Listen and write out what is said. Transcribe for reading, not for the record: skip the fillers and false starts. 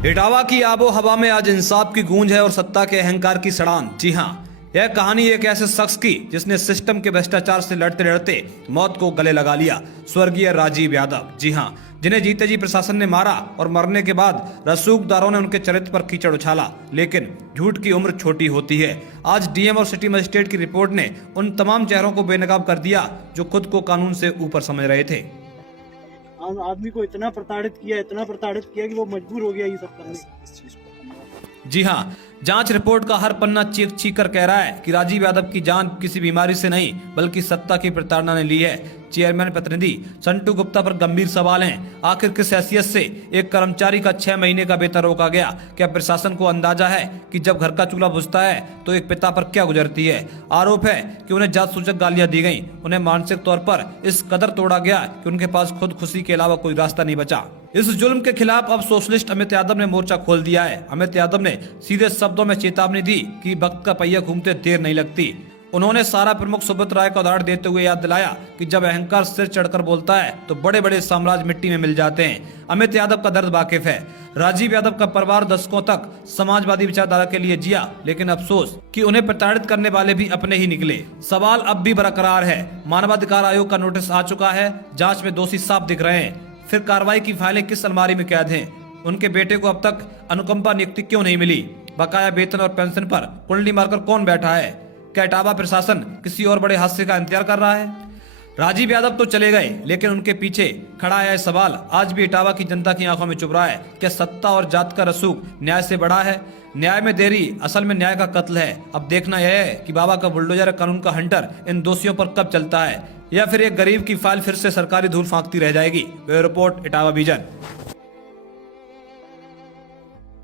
इटावा की आबो हवा में आज इंसाफ की गूंज है और सत्ता के अहंकार की सड़ान। जी हाँ, यह कहानी एक ऐसे शख्स की जिसने सिस्टम के भ्रष्टाचार से लड़ते लड़ते मौत को गले लगा लिया। स्वर्गीय राजीव यादव, जी हाँ, जिन्हें जीते जी प्रशासन ने मारा और मरने के बाद रसूखदारों ने उनके चरित्र पर कीचड़ उछाला। लेकिन झूठ की उम्र छोटी होती है। आज डीएम और सिटी मजिस्ट्रेट की रिपोर्ट ने उन तमाम चेहरों को बेनकाब कर दिया जो खुद को कानून से ऊपर समझ रहे थे। आम आदमी को इतना प्रताड़ित किया कि वो मजबूर हो गया ये सब करने। जी हाँ, जांच रिपोर्ट का हर पन्ना चीख चीख कर कह रहा है कि राजीव यादव की जान किसी बीमारी से नहीं बल्कि सत्ता की प्रताड़ना ने ली है। चेयरमैन प्रतिनिधि संटू गुप्ता पर गंभीर सवाल हैं। आखिर किस हैसियत से एक कर्मचारी का 6 महीने का वेतन रोका गया? क्या प्रशासन को अंदाजा है कि जब घर का चूल्हा बुझता है तो एक पिता पर क्या गुजरती है? आरोप है कि उन्हें जात सूचक गालियां दी गईं, उन्हें मानसिक तौर पर इस कदर तोड़ा गया कि उनके पास खुद खुशी के अलावा कोई रास्ता नहीं बचा। इस जुल्म के खिलाफ अब सोशलिस्ट अमित यादव ने मोर्चा खोल दिया है। अमित यादव ने सीधे शब्दों में चेतावनी दी कि वक्त का पहिया घूमते देर नहीं लगती। उन्होंने सारा प्रमुख सुब्रत राय का उदाहरण देते हुए याद दिलाया कि जब अहंकार सिर चढ़कर बोलता है तो बड़े बड़े साम्राज्य मिट्टी में मिल जाते हैं। अमित यादव का दर्द वाकिफ है। राजीव यादव का परिवार दशकों तक समाजवादी विचारधारा के लिए जिया, लेकिन अफसोस कि उन्हें प्रताड़ित करने वाले भी अपने ही निकले। सवाल अब भी बरकरार है। मानवाधिकार आयोग का नोटिस आ चुका है। जांच में दोषी साफ दिख रहे हैं। फिर कार्रवाई की फाइलें किस अलमारी में कैद हैं? उनके बेटे को अब तक अनुकंपा नियुक्ति क्यों नहीं मिली? बकाया वेतन और पेंशन पर कुंडली मारकर कौन बैठा है? क्या इटावा प्रशासन किसी और बड़े हादसे का इंतजार कर रहा है? राजीव यादव तो चले गए, लेकिन उनके पीछे खड़ा है सवाल आज भी इटावा की जनता की आंखों में चुभ रहा है। क्या सत्ता और जात का रसूख न्याय से बड़ा है? न्याय में देरी असल में न्याय का कत्ल है। अब देखना यह है कि बाबा का बुलडोजर कानून का हंटर इन दोषियों पर कब चलता है, या फिर एक गरीब की फाइल फिर से सरकारी धूल फांकती रह जाएगी। Bureau report, Etawah vision.